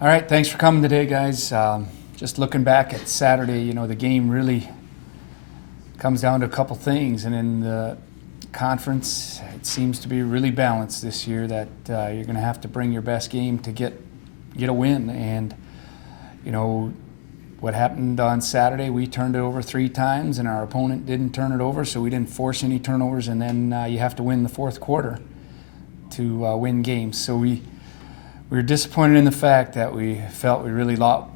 All right, thanks for coming today, guys. Just looking back at Saturday, the game really comes down to a couple things. And in the conference, it seems to be really balanced this year that you're going to have to bring your best game to get a win. And, what happened on Saturday, we turned it over 3 times, and our opponent didn't turn it over, so we didn't force any turnovers. And then you have to win the fourth quarter to win games. So we were disappointed in the fact that we felt we really let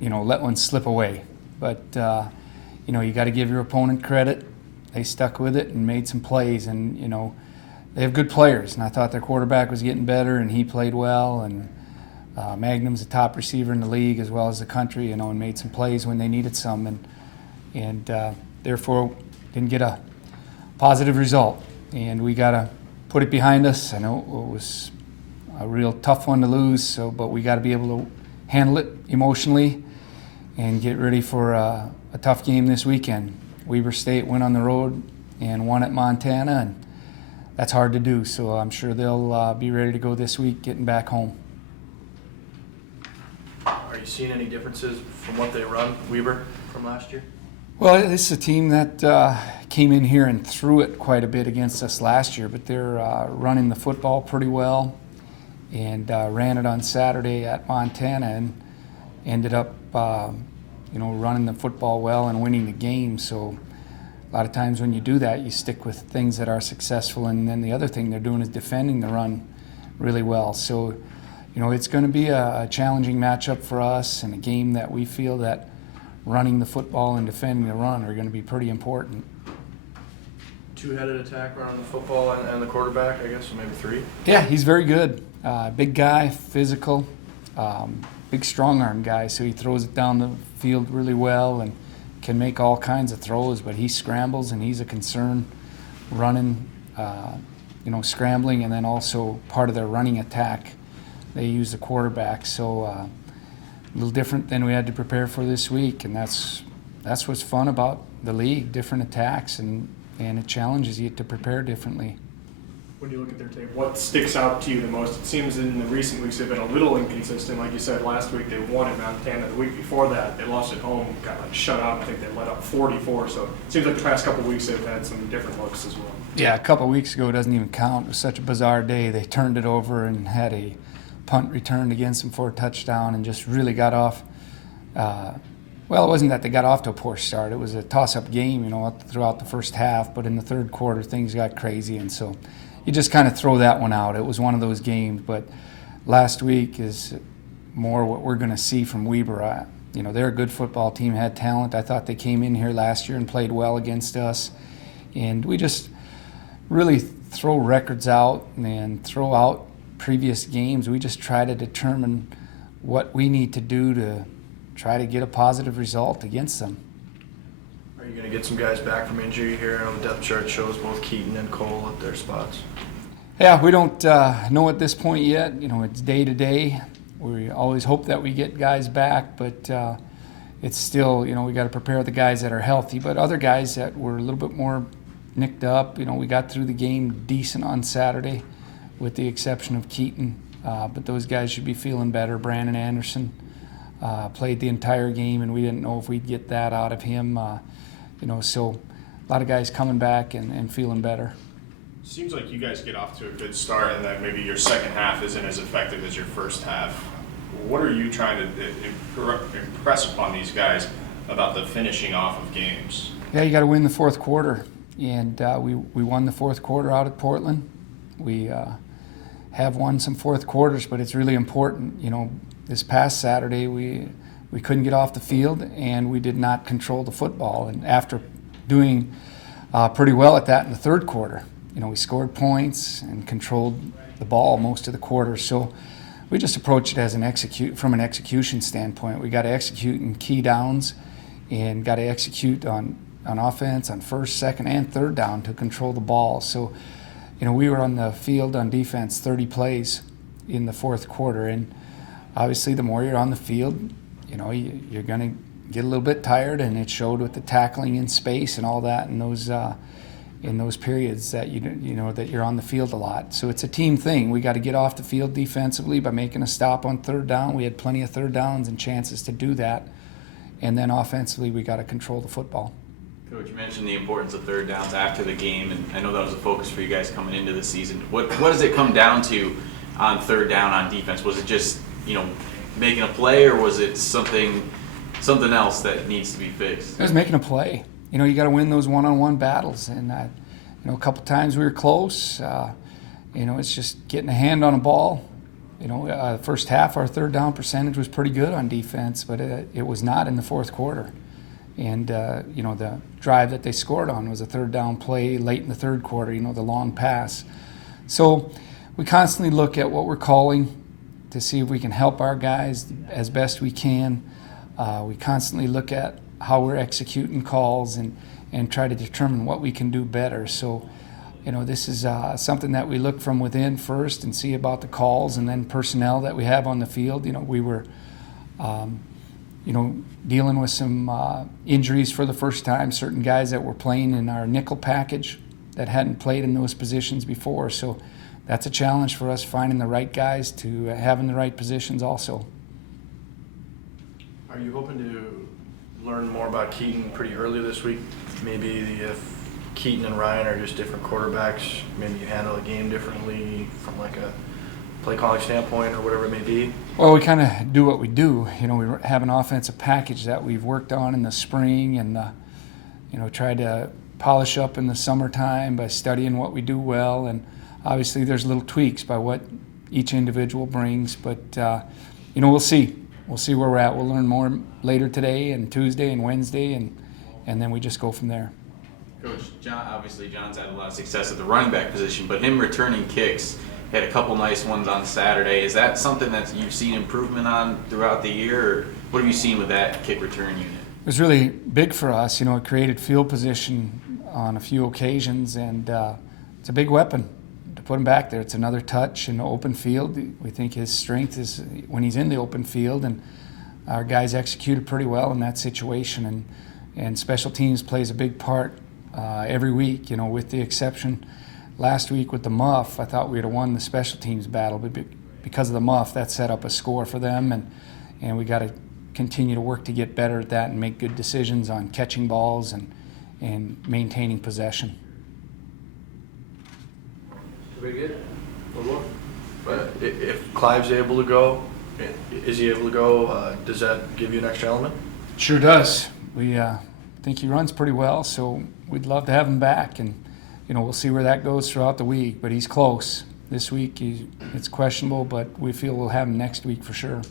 one slip away. But, you got to give your opponent credit. They stuck with it and made some plays. And, they have good players. And I thought their quarterback was getting better, and he played well. And Magnum's a top receiver in the league as well as the country, and made some plays when they needed some. And therefore didn't get a positive result. And we got to put it behind us. I know it was a real tough one to lose, but we got to be able to handle it emotionally and get ready for a tough game this weekend. Weber State went on the road and won at Montana, and that's hard to do. So I'm sure they'll be ready to go this week, getting back home. Are you seeing any differences from what they run, Weber, from last year? Well, this is a team that came in here and threw it quite a bit against us last year, but they're running the football pretty well. And ran it on Saturday at Montana and ended up, running the football well and winning the game. So a lot of times when you do that, you stick with things that are successful. And then the other thing they're doing is defending the run really well. So, it's going to be a challenging matchup for us, and a game that we feel that running the football and defending the run are going to be pretty important. Two-headed attack running the football and the quarterback, I guess, or maybe 3? Yeah, he's very good. Big guy, physical, big strong-arm guy, so he throws it down the field really well and can make all kinds of throws, but he scrambles, and he's a concern running, scrambling, and then also part of their running attack, they use the quarterback. So a little different than we had to prepare for this week, and that's what's fun about the league, different attacks, and it challenges you to prepare differently. When you look at their tape, what sticks out to you the most? It seems in the recent weeks they've been a little inconsistent. Like you said, last week they won at Montana. The week before that, they lost at home, got shut out. I think they let up 44. So it seems like the past couple of weeks they've had some different looks as well. Yeah, a couple of weeks ago doesn't even count. It was such a bizarre day. They turned it over and had a punt returned against them for a touchdown and just really got off. Well, it wasn't that they got off to a poor start. It was a toss-up game, throughout the first half. But in the third quarter, things got crazy, and so you just kind of throw that one out. It was one of those games. But last week is more what we're going to see from Weber. They're a good football team, had talent. I thought they came in here last year and played well against us. And we just really throw records out and throw out previous games. We just try to determine what we need to do to try to get a positive result against them. Are you going to get some guys back from injury here? I know the depth chart shows both Keaton and Cole at their spots. Yeah, we don't know at this point yet. It's day to day. We always hope that we get guys back, but it's still, we got to prepare the guys that are healthy. But other guys that were a little bit more nicked up, we got through the game decent on Saturday, with the exception of Keaton. But those guys should be feeling better. Brandon Anderson played the entire game, and we didn't know if we'd get that out of him. So a lot of guys coming back and feeling better. Seems like you guys get off to a good start, and that maybe your second half isn't as effective as your first half. What are you trying to impress upon these guys about the finishing off of games? Yeah, you got to win the fourth quarter, and we won the fourth quarter out at Portland. We have won some fourth quarters, but it's really important. This past Saturday we couldn't get off the field, and we did not control the football. And after doing pretty well at that in the third quarter, we scored points and controlled the ball most of the quarter. So we just approached it as from an execution standpoint. We got to execute in key downs, and got to execute on offense on first, second, and third down to control the ball. So we were on the field on defense 30 plays in the fourth quarter, and obviously the more you're on the field, you're going to get a little bit tired, and it showed with the tackling in space and all that, and those in those periods that you know that you're on the field a lot. So it's a team thing. We got to get off the field defensively by making a stop on third down. We had plenty of third downs and chances to do that. And then offensively, we got to control the football. Coach, you mentioned the importance of third downs after the game, and I know that was a focus for you guys coming into the season. What does it come down to on third down on defense? Was it just, making a play, or was it something else that needs to be fixed? It was making a play. You got to win those one-on-one battles, and a couple times we were close. It's just getting a hand on a ball. First half our third down percentage was pretty good on defense, but it was not in the fourth quarter. And the drive that they scored on was a third down play late in the third quarter. The long pass. So we constantly look at what we're calling to see if we can help our guys as best we can. We constantly look at how we're executing calls and try to determine what we can do better. So, this is something that we look from within first and see about the calls and then personnel that we have on the field. We were, dealing with some injuries for the first time, certain guys that were playing in our nickel package that hadn't played in those positions before. So that's a challenge for us, finding the right guys to having the right positions also. Are you hoping to learn more about Keaton pretty early this week? Maybe if Keaton and Ryan are just different quarterbacks, maybe you handle a game differently from like a play calling standpoint or whatever it may be? Well, we kind of do what we do. We have an offensive package that we've worked on in the spring and, tried to polish up in the summertime by studying what we do well. And obviously there's little tweaks by what each individual brings, but, we'll see. We'll see where we're at. We'll learn more later today and Tuesday and Wednesday, and then we just go from there. Coach, John's had a lot of success at the running back position, but him returning kicks, he had a couple nice ones on Saturday. Is that something that you've seen improvement on throughout the year, or what have you seen with that kick return unit? It was really big for us. It created field position on a few occasions, and it's a big weapon to put him back there. It's another touch in the open field. We think his strength is when he's in the open field, and our guys executed pretty well in that situation. And special teams plays a big part every week, with the exception last week with the muff. I thought we would have won the special teams battle, but because of the muff, that set up a score for them, and we got to continue to work to get better at that and make good decisions on catching balls and maintaining possession. Pretty good. But if Clive's able to go, is he able to go? Does that give you an extra element? Sure does. We think he runs pretty well, so we'd love to have him back, and we'll see where that goes throughout the week. But he's close. This week it's questionable, but we feel we'll have him next week for sure.